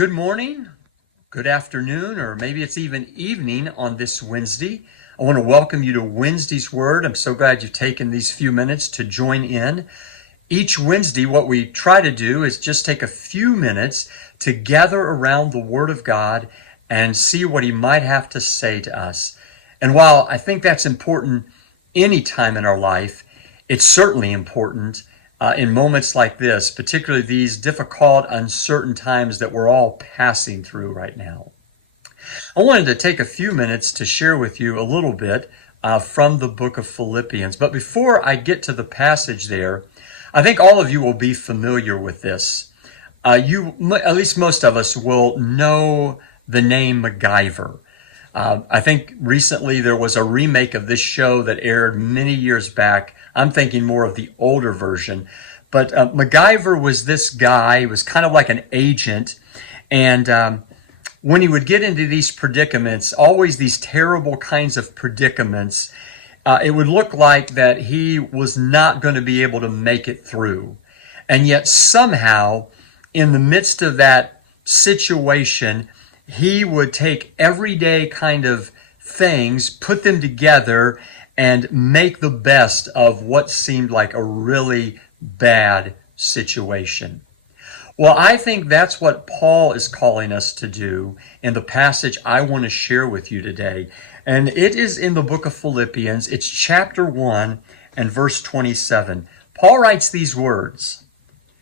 good morning, good afternoon, or maybe it's even evening on this Wednesday. I want to welcome you to Wednesday's Word. I'm so glad you've taken these few minutes to join in. Each Wednesday, what we try to do is just take a few minutes to gather around the Word of God and see what He might have to say to us. And while I think that's important any time in our life, it's certainly important in moments like this, particularly these difficult, uncertain times that we're all passing through right now. I wanted to take a few minutes to share with you a little bit from the book of Philippians. But before I get to the passage there, I think all of you will be familiar with this. At least most of us, will know the name MacGyver. I think recently there was a remake of this show that aired many years back. I'm thinking more of the older version. But MacGyver was this guy. He was kind of like an agent. And when he would get into these predicaments, always these terrible kinds of predicaments, it would look like that he was not going to be able to make it through. And yet somehow, in the midst of that situation, he would take everyday kind of things, put them together, and make the best of what seemed like a really bad situation. Well, I think that's what Paul is calling us to do in the passage I want to share with you today. And it is in the book of Philippians. It's chapter 1 and verse 27. Paul writes these words.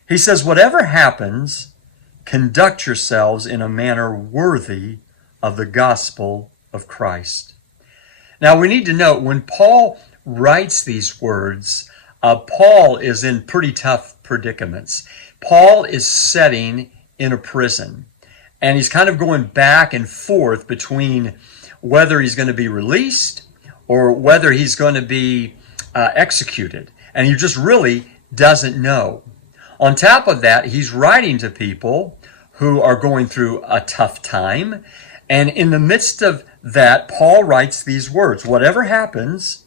He says, "Whatever happens, conduct yourselves in a manner worthy of the gospel of Christ." Now, we need to note, when Paul writes these words, Paul is in pretty tough predicaments. Paul is sitting in a prison, and he's kind of going back and forth between whether he's going to be released or whether he's going to be executed. And he just really doesn't know. On top of that, he's writing to people who are going through a tough time. And in the midst of that, Paul writes these words, "Whatever happens,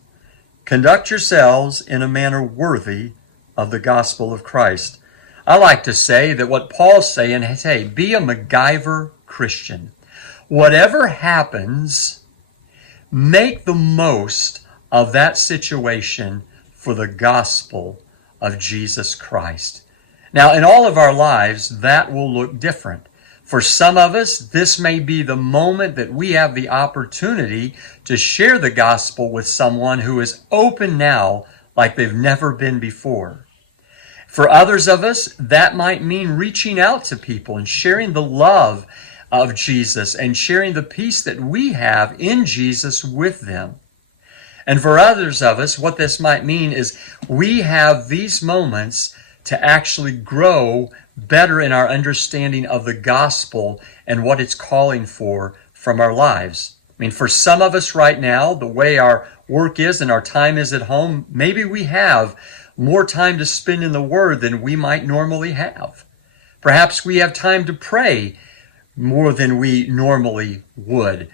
conduct yourselves in a manner worthy of the gospel of Christ." I like to say that what Paul's saying is, hey, be a MacGyver Christian. Whatever happens, make the most of that situation for the gospel of Jesus Christ. Now, in all of our lives, that will look different. For some of us, this may be the moment that we have the opportunity to share the gospel with someone who is open now like they've never been before. For others of us, that might mean reaching out to people and sharing the love of Jesus and sharing the peace that we have in Jesus with them. And for others of us, what this might mean is we have these moments to actually grow better in our understanding of the gospel and what it's calling for from our lives. I mean, for some of us right now, the way our work is and our time is at home, maybe we have more time to spend in the Word than we might normally have. Perhaps we have time to pray more than we normally would.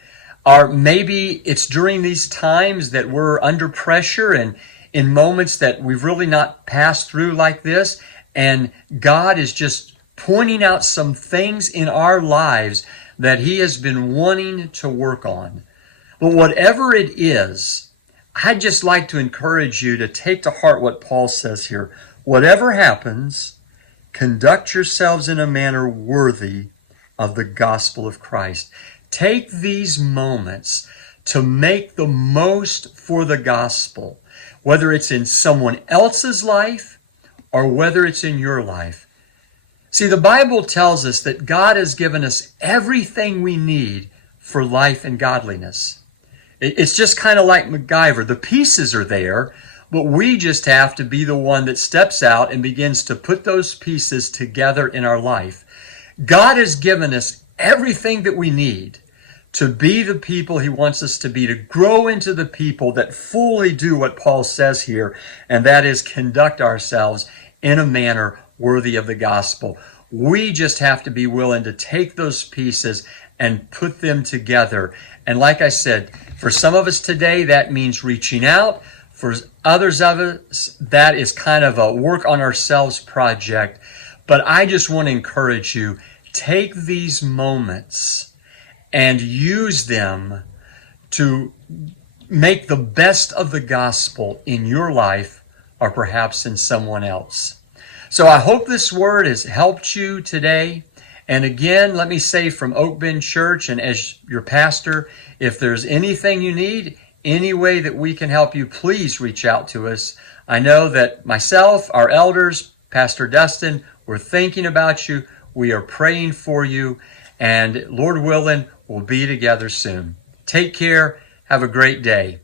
Or maybe it's during these times that we're under pressure and in moments that we've really not passed through like this, and God is just pointing out some things in our lives that He has been wanting to work on. But whatever it is, I'd just like to encourage you to take to heart what Paul says here. Whatever happens, conduct yourselves in a manner worthy of the gospel of Christ. Take these moments to make the most for the gospel, whether it's in someone else's life or whether it's in your life. See, the Bible tells us that God has given us everything we need for life and godliness. It's just kind of like MacGyver. The pieces are there, but we just have to be the one that steps out and begins to put those pieces together in our life. God has given us everything that we need to be the people He wants us to be, to grow into the people that fully do what Paul says here, and that is conduct ourselves in a manner worthy of the gospel. We just have to be willing to take those pieces and put them together. And like I said, for some of us today, that means reaching out. For others of us, that is kind of a work on ourselves project. But I just want to encourage you, take these moments and use them to make the best of the gospel in your life or perhaps in someone else. So I hope this word has helped you today. And again, let me say from Oak Bend Church and as your pastor, if there's anything you need, any way that we can help you, please reach out to us. I know that myself, our elders, Pastor Dustin, we're thinking about you. We are praying for you. And Lord willing, we'll be together soon. Take care. Have a great day.